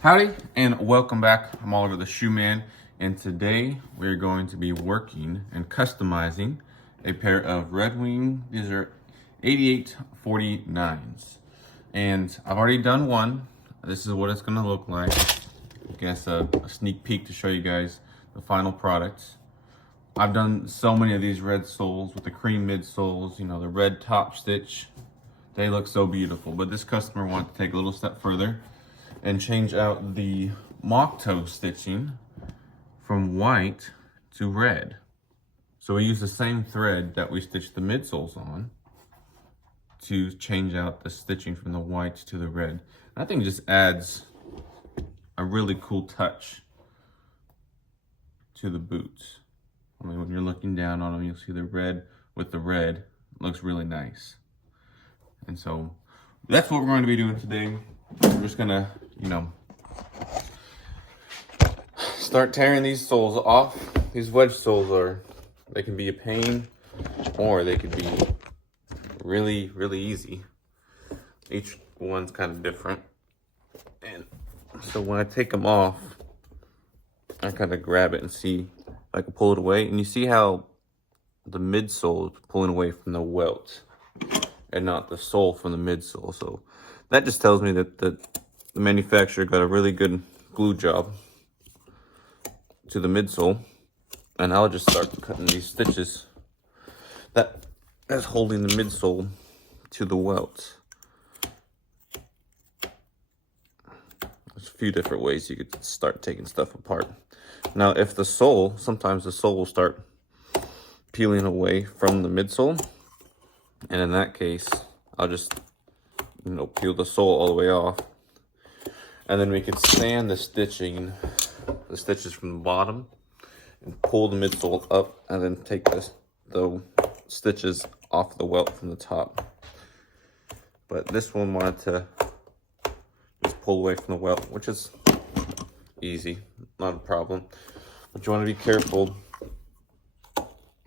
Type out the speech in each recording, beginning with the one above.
Howdy and welcome back. I'm Oliver the Shoe Man, and today we're going to be working and customizing a pair of RedWing. These are 8849s, and I've already done one. This is what it's going to look like. I guess a sneak peek to show you guys the final product. I've done so many of these red soles with the cream midsoles, you know, the red top stitch. They look so beautiful, but this customer wanted to take a little step further and change out the Moc-Toe stitching from white to red. So we use the same thread that we stitched the midsoles on to change out the stitching from the white to the red. I think it just adds a really cool touch to the boots. I mean, when you're looking down on them, you'll see the red with the red. It looks really nice. And so that's what we're going to be doing today. We're just gonna, start tearing these soles off. These wedge soles they can be a pain, or they could be really, really easy. Each one's kind of different. And so when I take them off, I kind of grab it and see if I can pull it away. And you see how the midsole is pulling away from the welt and not the sole from the midsole. So that just tells me that the manufacturer got a really good glue job to the midsole, and I'll just start cutting these stitches that's holding the midsole to the welt. There's a few different ways you could start taking stuff apart. Now, if the sole, sometimes the sole will start peeling away from the midsole, and in that case, I'll just peel the sole all the way off, and then we could sand the stitches from the bottom and pull the midsole up, and then take the stitches off the welt from the top. But this one wanted to just pull away from the welt, which is easy, not a problem. But you want to be careful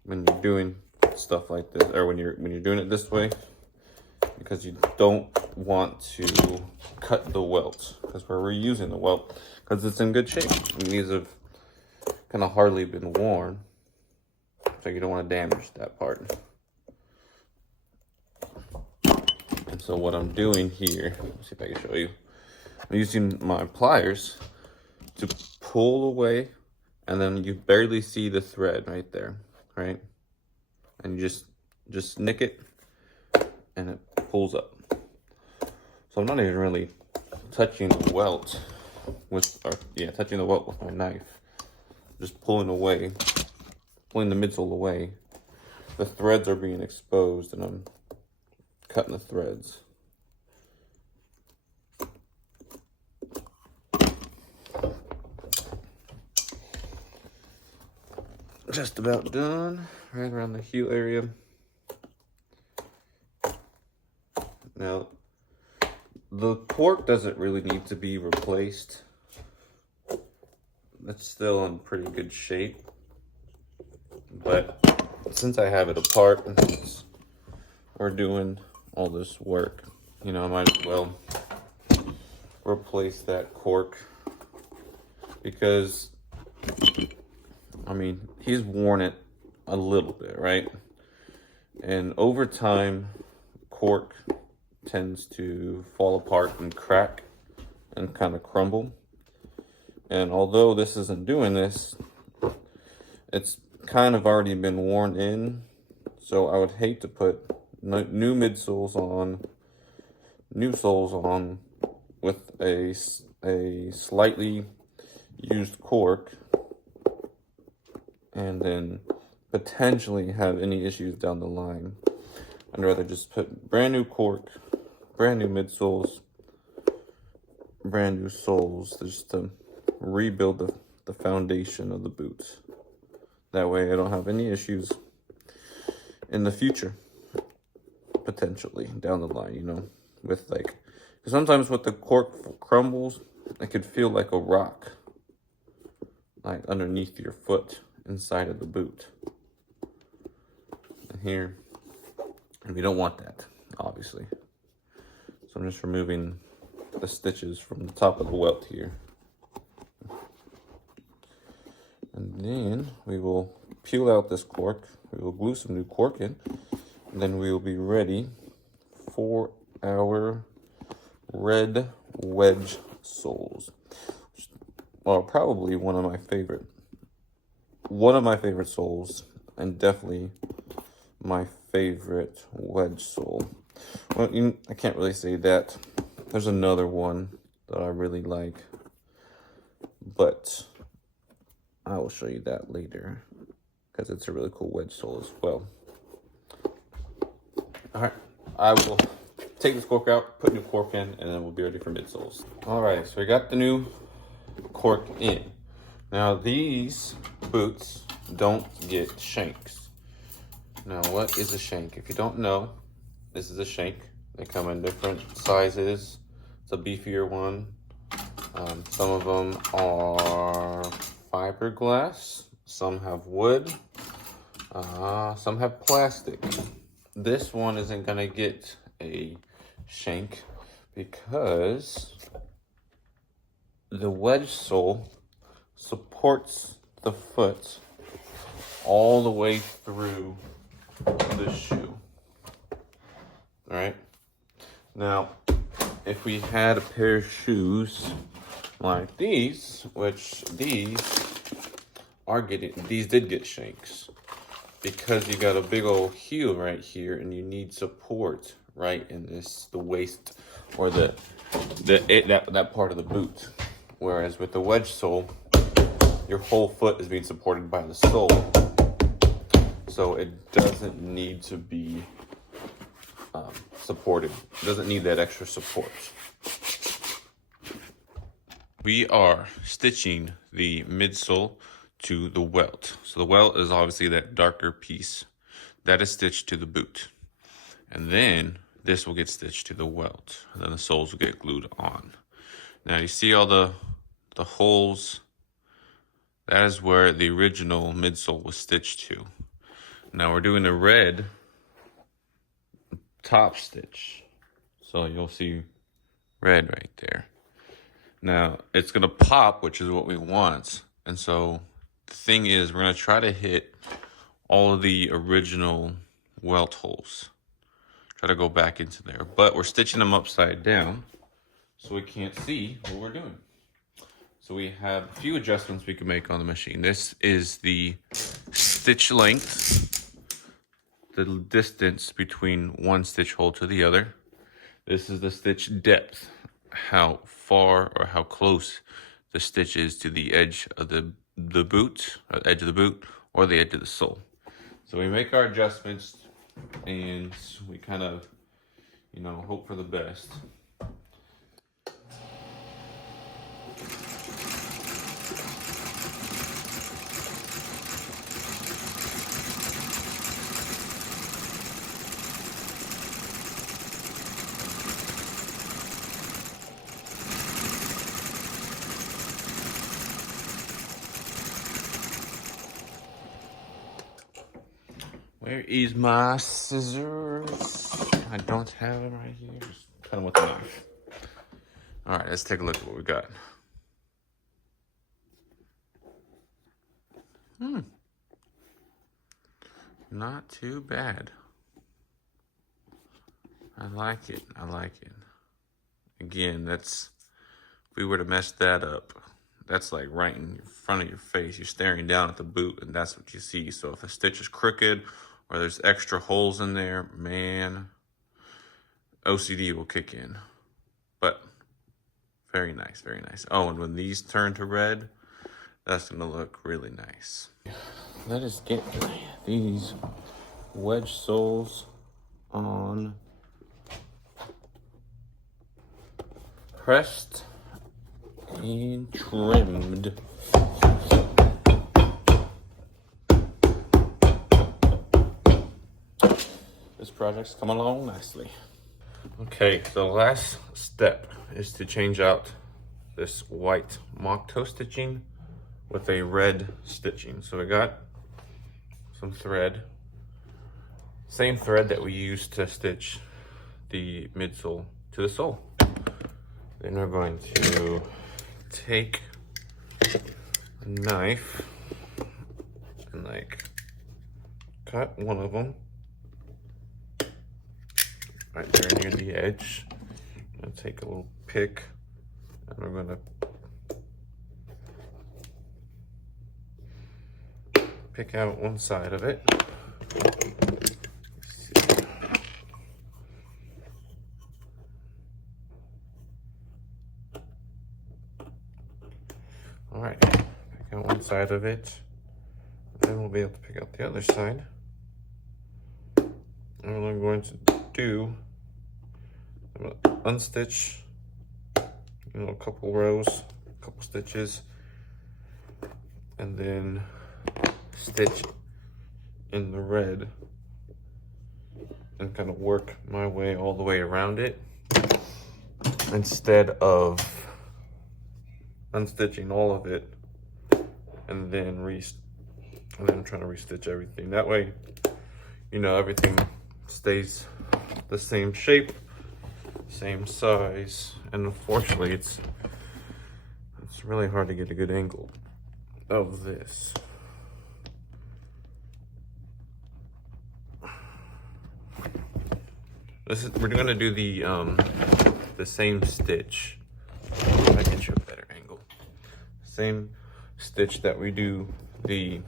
when you're doing stuff like this, or when you're doing it this way, because you don't want to cut the welt, because we're reusing the welt because it's in good shape. I mean, these have kind of hardly been worn, so you don't want to damage that part. And so what I'm doing here, let's see if I can show you. I'm using my pliers to pull away, and then you barely see the thread right there, right? And you just nick it, and it pulls up. So I'm not even really touching the welt with my knife. Just pulling the midsole away. The threads are being exposed, and I'm cutting the threads. Just about done, right around the heel area. Now, the cork doesn't really need to be replaced. It's still in pretty good shape. But since I have it apart and since we're doing all this work, I might as well replace that cork, because he's worn it a little bit, right? And over time, cork tends to fall apart and crack and kind of crumble. And although this isn't doing this, it's kind of already been worn in. So I would hate to put new midsoles on, new soles on with a slightly used cork, and then potentially have any issues down the line. I'd rather just put brand new cork, brand new midsoles, brand new soles, just to rebuild the foundation of the boots. That way I don't have any issues in the future, potentially down the line, with because sometimes with the cork crumbles, it could feel like a rock, like underneath your foot, inside of the boot. And here, and we don't want that, obviously. So I'm just removing the stitches from the top of the welt here. And then we will peel out this cork. We will glue some new cork in. And then we will be ready for our red wedge soles. Well, probably one of my favorite soles, and definitely my favorite wedge sole. Well, I can't really say that. There's another one that I really like, but I will show you that later because it's a really cool wedge sole as well. All right, I will take this cork out, put new cork in, and then we'll be ready for midsoles. All right, so we got the new cork in. Now these boots don't get shanks. Now what is a shank? If you don't know, this is a shank. They come in different sizes. It's a beefier one. Some of them are fiberglass. Some have wood. Some have plastic. This one isn't gonna get a shank because the wedge sole supports the foot all the way through the shoe. All right. Now, if we had a pair of shoes like these, which these did get shanks because you got a big old heel right here and you need support right in the waist or that part of the boot. Whereas with the wedge sole, your whole foot is being supported by the sole. So it doesn't need to be supported. It doesn't need that extra support. We are stitching the midsole to the welt. So the welt is obviously that darker piece that is stitched to the boot. And then this will get stitched to the welt. And then the soles will get glued on. Now you see all the holes? That is where the original midsole was stitched to. Now we're doing a red top stitch. So you'll see red right there. Now it's gonna pop, which is what we want. And so the thing is, we're gonna try to hit all of the original welt holes. Try to go back into there, but we're stitching them upside down so we can't see what we're doing. So we have a few adjustments we can make on the machine. This is the stitch length, the distance between one stitch hole to the other. This is the stitch depth, how far or how close the stitch is to the edge of the boot, or the edge of the boot, or the edge of the sole. So we make our adjustments and we kind of, hope for the best. Where is my scissors? I don't have them right here. Just cut them with a knife. All right, let's take a look at what we got. Not too bad. I like it. I like it. Again, if we were to mess that up, that's like right in front of your face. You're staring down at the boot and that's what you see. So if a stitch is crooked or there's extra holes in there, man, OCD will kick in. But very nice, very nice. Oh, and when these turn to red, that's gonna look really nice. Let us get these wedge soles on, pressed and trimmed. This project's coming along nicely. Okay, so the last step is to change out this white Moc-Toe stitching with a red stitching. So we got some thread, same thread that we used to stitch the midsole to the sole. Then we're going to take a knife and like cut one of them right there near the edge. And take a little pick and we're gonna pick out one side of it. All right, pick out one side of it. Then we'll be able to pick out the other side. And what I'm going to do, I'm gonna unstitch, a couple rows, a couple stitches, and then stitch in the red and kind of work my way all the way around it instead of unstitching all of it and then trying to restitch everything. That way, everything stays the same shape, same size, and unfortunately it's really hard to get a good angle of this. We're gonna do the same stitch. If I get you a better angle. Same stitch that we do the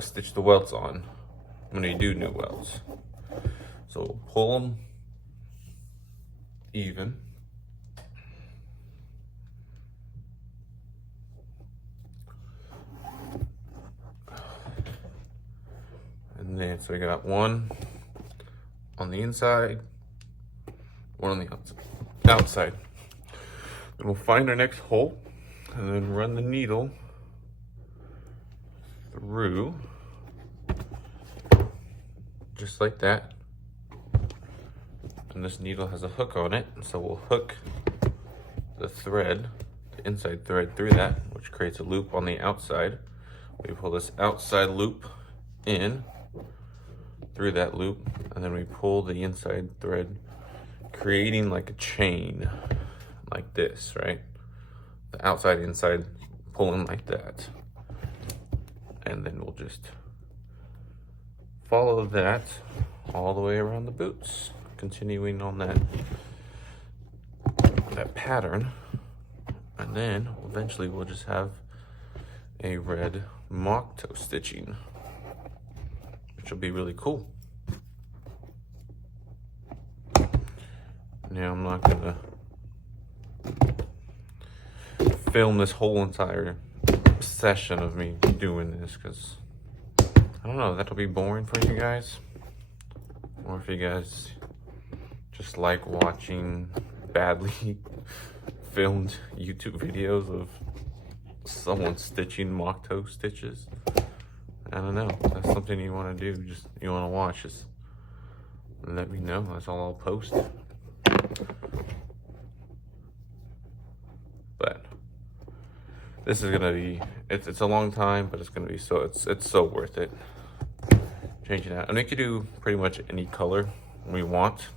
stitch the welts on when we do new welts. So we'll pull them even. And then, so we got one on the inside, one on the outside. Then we'll find our next hole and then run the needle through, just like that. And this needle has a hook on it, so we'll hook the thread, the inside thread, through that, which creates a loop on the outside. We pull this outside loop in through that loop, and then we pull the inside thread, creating like a chain like this, right? The outside, inside, pulling like that. And then we'll just follow that all the way around the boots, continuing on that pattern. And then eventually we'll just have a red Moc-Toe stitching, which will be really cool. Now I'm not gonna film this whole entire session of me doing this because I don't know, that'll be boring for you guys. Or if you guys just like watching badly filmed YouTube videos of someone stitching Moc-Toe stitches. I don't know, if that's something you want to do, just you want to watch, just let me know. That's all I'll post. But this is gonna be, it's a long time, but it's gonna be it's so worth it. Changing that, and we could do pretty much any color we want.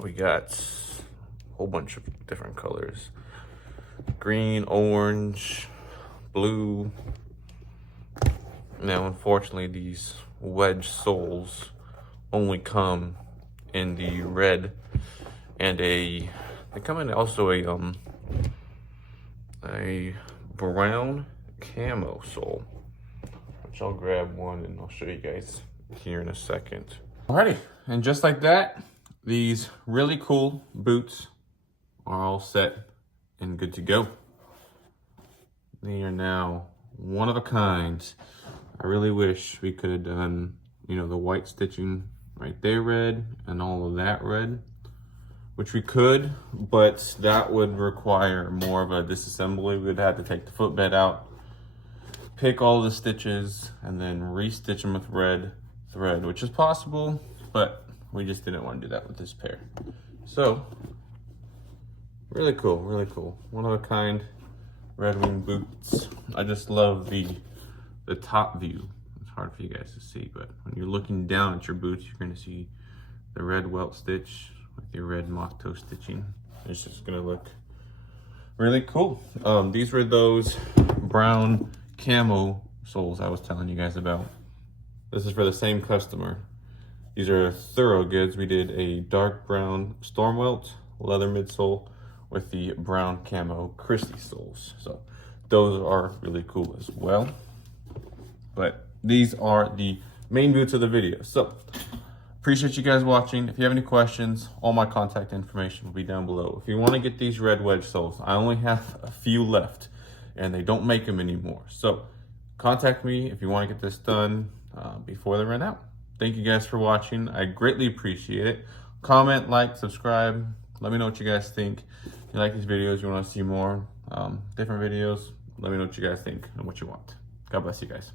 We got a whole bunch of different colors: green, orange, blue. Now, unfortunately, these wedge soles only come in the red and they come in also a brown camo sole, which I'll grab one and I'll show you guys here in a second. Alrighty, and just like that, these really cool boots are all set and good to go. They are now one of a kind. I really wish we could have done, the white stitching right there red and all of that red, which we could, but that would require more of a disassembly. We'd have to take the footbed out, pick all the stitches, and then re-stitch them with red thread, which is possible, but we just didn't want to do that with this pair. So, really cool, really cool. One of a kind RedWing boots. I just love the top view. It's hard for you guys to see, but when you're looking down at your boots, you're going to see the red welt stitch with your red Moc-Toe stitching. It's just gonna look really cool. These were those brown camo soles I was telling you guys about. This is for the same customer. These are Thorough Goods. We did a dark brown Stormwelt leather midsole with the brown camo Christie soles. So those are really cool as well. But these are the main boots of the video. So appreciate you guys watching. If you have any questions, all my contact information will be down below. If you want to get these red wedge soles, I only have a few left and they don't make them anymore. So contact me if you want to get this done before they run out. Thank you guys for watching. I greatly appreciate it. Comment, like, subscribe. Let me know what you guys think. If you like these videos, you want to see more different videos, let me know what you guys think and what you want. God bless you guys.